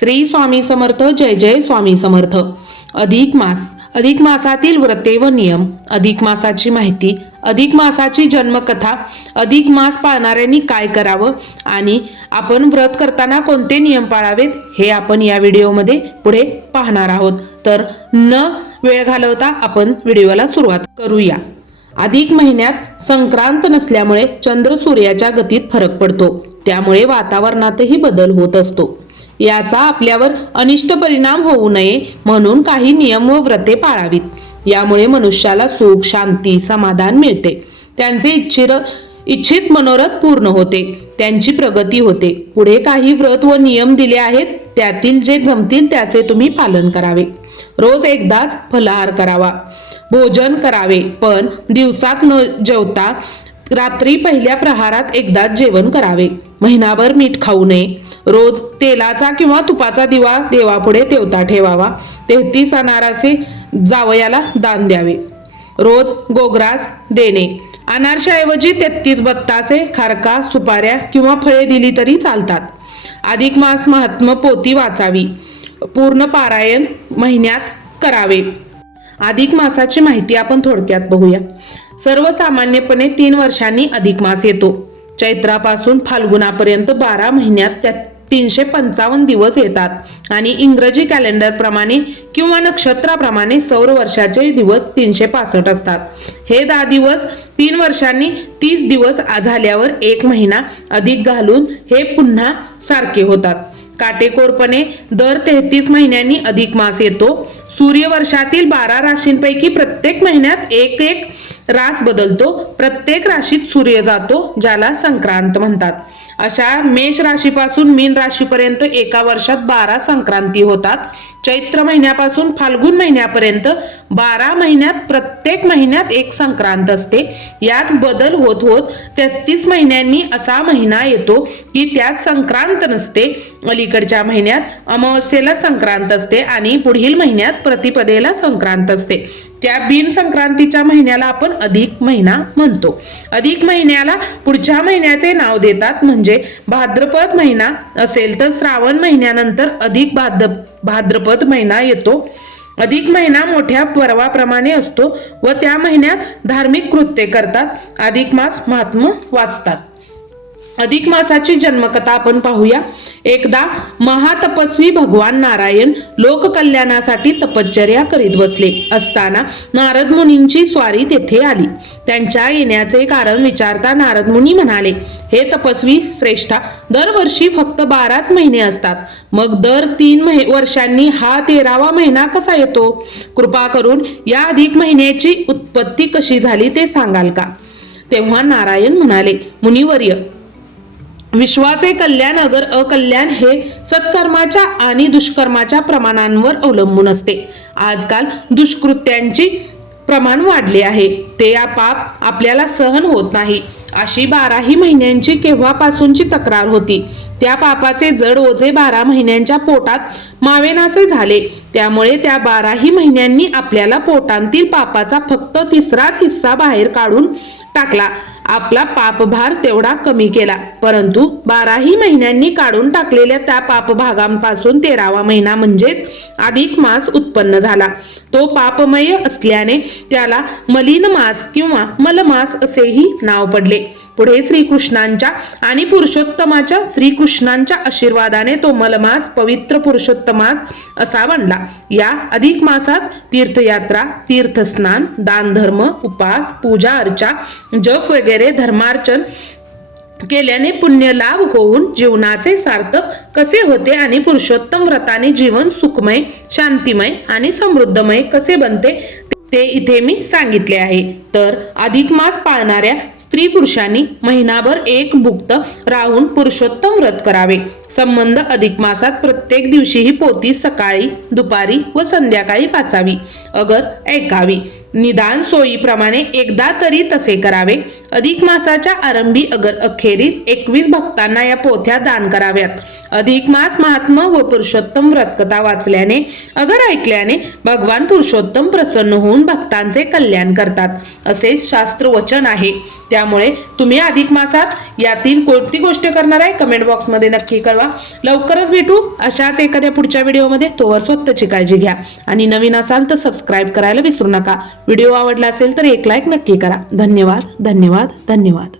श्री स्वामी समर्थ. जय जय स्वामी समर्थ. अधिक मास, अधिक मासातील व्रते व नियम, अधिक मासाची माहिती, अधिक मासाची जन्मकथा, अधिक मास पाळणाऱ्यांनी काय करावं आणि आपण व्रत करताना कोणते नियम पाळावेत हे आपण या व्हिडिओमध्ये पुढे पाहणार आहोत. तर न वेळ घालवता आपण व्हिडिओला सुरुवात करूया. अधिक महिन्यात संक्रांत नसल्यामुळे चंद्र सूर्याच्या गतीत फरक पडतो, त्यामुळे वातावरणातही बदल होत असतो. याचा आपल्यावर अनिष्ट परिणाम होऊ नये म्हणून काही नियम व व्रते पाळावीत. यामुळे मनुष्याला सुख, शांती, समाधान मिळते. त्यांचे इच्छित मनोरथ पूर्ण होते, त्यांची प्रगती होते. पुढे काही व्रत व नियम दिले आहेत, त्यातील जे जमतील त्याचे तुम्ही पालन करावे. रोज एकदाच फलाहार करावा, भोजन करावे, पण दिवसात न जेवता रात्री पहिल्या प्रहारात एकदाच जेवण करावे. महिनाभर मीठ खाऊ नये. रोज तेलाचा किंवा तुपाचा दिवा देवापुढे तेवता ठेवावा. 33 अनारसे जावयाला दान द्यावे. रोज गोग्रास देणे. अनारशाऐवजी 33 बत्तासे, खारका, सुपाऱ्या किंवा फळे दिली तरी चालतात. अधिक मास महात्म्य पोथी वाचावी. पूर्ण पारायण महिन्यात करावे. अधिक मासाची माहिती आपण थोडक्यात बघूया. सर्वसामान्यपणे 3 वर्षांनी अधिक मास येतो. चैत्रापासून फाल्गुनापर्यंत 12 महिन्यात 355 दिवस येतात आणि इंग्रजी कॅलेंडर प्रमाणे किंवा नक्षत्राप्रमाणे सौर वर्षाचे दिवस 365 असतात. हे 10 दिवस 3 वर्षांनी 30 दिवस झाल्यावर 1 महिना अधिक घालून हे पुन्हा सारखे होतात. काटेकोरपणे दर 33 महिन्यांनी अधिक मास येतो. सूर्यवर्षातील 12 राशींपैकी प्रत्येक महिन्यात एक रास बदलतो. प्रत्येक राशीत सूर्य जातो, ज्याला संक्रांत म्हणतात. अशा मेष राशीपासून मीन राशीपर्यंत एका वर्षात 12 संक्रांती होतात. चैत्र महिन्यापासून फाल्गुन महिन्यापर्यंत 12 महिन्यात प्रत्येक महिन्यात एक संक्रांत असते. यात बदल होत होत 33 महिन्यांनी असा महिना येतो की त्यात संक्रांत नसते. अलीकडच्या महिन्यात अमावस्येला संक्रांत असते आणि पुढील महिन्यात प्रतिपदेला संक्रांत असते. त्या बिन संक्रांतीच्या महिन्याला आपण अधिक महिना म्हणतो. अधिक महिन्याला पुढच्या महिन्याचे नाव देतात. म्हणजे भाद्रपद महिना असेल तर श्रावण महिन्यानंतर अधिक भाद्रपद महिना येतो. अधिक महिना मोठ्या पर्वाप्रमाणे असतो व त्या महिन्यात धार्मिक कृत्ये करतात. अधिक मास महात्म्य वाचतात. अधिक मासाची जन्मकथा आपण पाहूया. एकदा महातपस्वी भगवान नारायण लोककल्याणासाठी तपश्चर्या करीत बसले असताना नारद मुनींची स्वारी तेथे आली. त्यांच्या येण्याचे कारण विचारता नारद मुनी म्हणाले, हे तपस्वी श्रेष्ठा, दरवर्षी फक्त 12च महिने असतात, मग दर 3 वर्षांनी हा 13वा महिना कसा येतो? कृपा करून या अधिक महिन्याची उत्पत्ती कशी झाली ते सांगाल का? तेव्हा नारायण म्हणाले, मुनिवर्य, विश्वाचे कल्याण अगर अकल्याण हे सत्कर्माच्या आणि दुष्कर्माच्या प्रमाणांवर अवलंबून असते. आजकाल दुष्कृत्यांची प्रमाण वाढले आहे. ते पाप आपल्याला सहन होत नाही अशी 12ही महिन्यांची केव्हापासूनची तक्रार होती. त्या पापाचे जड ओझे 12 महिन्यांच्या पोटात मावेनासे झाले. त्यामुळे त्या 12ही महिन्यांनी आपल्याला पोटांतील पापाचा फक्त 3राच हिस्सा बाहेर काढून टाकला. आपला पापभार तेवढा कमी केला. परंतु 12ही महिन्यांनी काढून टाकलेल्या त्या पापभागांपासून 13वा महिना म्हणजेच अधिक मास उत्पन्न झाला. तो पापमय असल्याने त्याला मलिन मास किंवा मलमास असेही नाव पडले. पुढे श्रीकृष्णांच्या आणि पुरुषोत्तमाच्या श्रीकृष्णांच्या आशीर्वादाने तो मलमास पवित्र पुरुषोत्तमास असा बनला. या अधिक मासात तीर्थयात्रा, तीर्थस्नान, दान धर्म, उपास, पूजा अर्चा, जप वगैरे धर्मार्चन केल्याने पुण्य लाभ होऊन जीवनाचे सार्थक कसे होते आणि पुरुषोत्तम व्रताने जीवन सुखमय, शांतिमय आणि समृद्धमय कसे बनते ते इथे मी सांगितले आहे. तर अधिक मास पाळणाऱ्या स्त्री पुरुषांनी महिनाभर एक भुक्त राहून पुरुषोत्तम व्रत करावे. संबंध अधिक मासात प्रत्येक दिवशी ही पोथी सकाळी, दुपारी व संध्याकाळी वाचावी, अगर ऐकावी. निदान सोयीप्रमाणे एकदा तरी तसे करावे. अधिक मासाच्या आरंभी अगर अखेरीस 21 भक्तांना या पोथ्या दान कराव्यात. अधिक मास महात्म्य व पुरुषोत्तम व्रतकथा वाचल्याने अगर ऐकल्याने भगवान पुरुषोत्तम प्रसन्न होऊन भक्तांचे कल्याण करतात असे शास्त्र वचन आहे. त्यामुळे तुम्ही अधिक मासात यातील कोणती गोष्ट करणार आहे कमेंट बॉक्समध्ये नक्की कळवा. लवकरच भेटू अशाच एखाद्या पुढच्या व्हिडिओमध्ये. तोवर स्वतःची काळजी घ्या आणि नवीन असाल तर सबस्क्राईब करायला विसरू नका. व्हिडिओ आवडला असेल तर एक लाईक नक्की करा. धन्यवाद धन्यवाद धन्यवाद.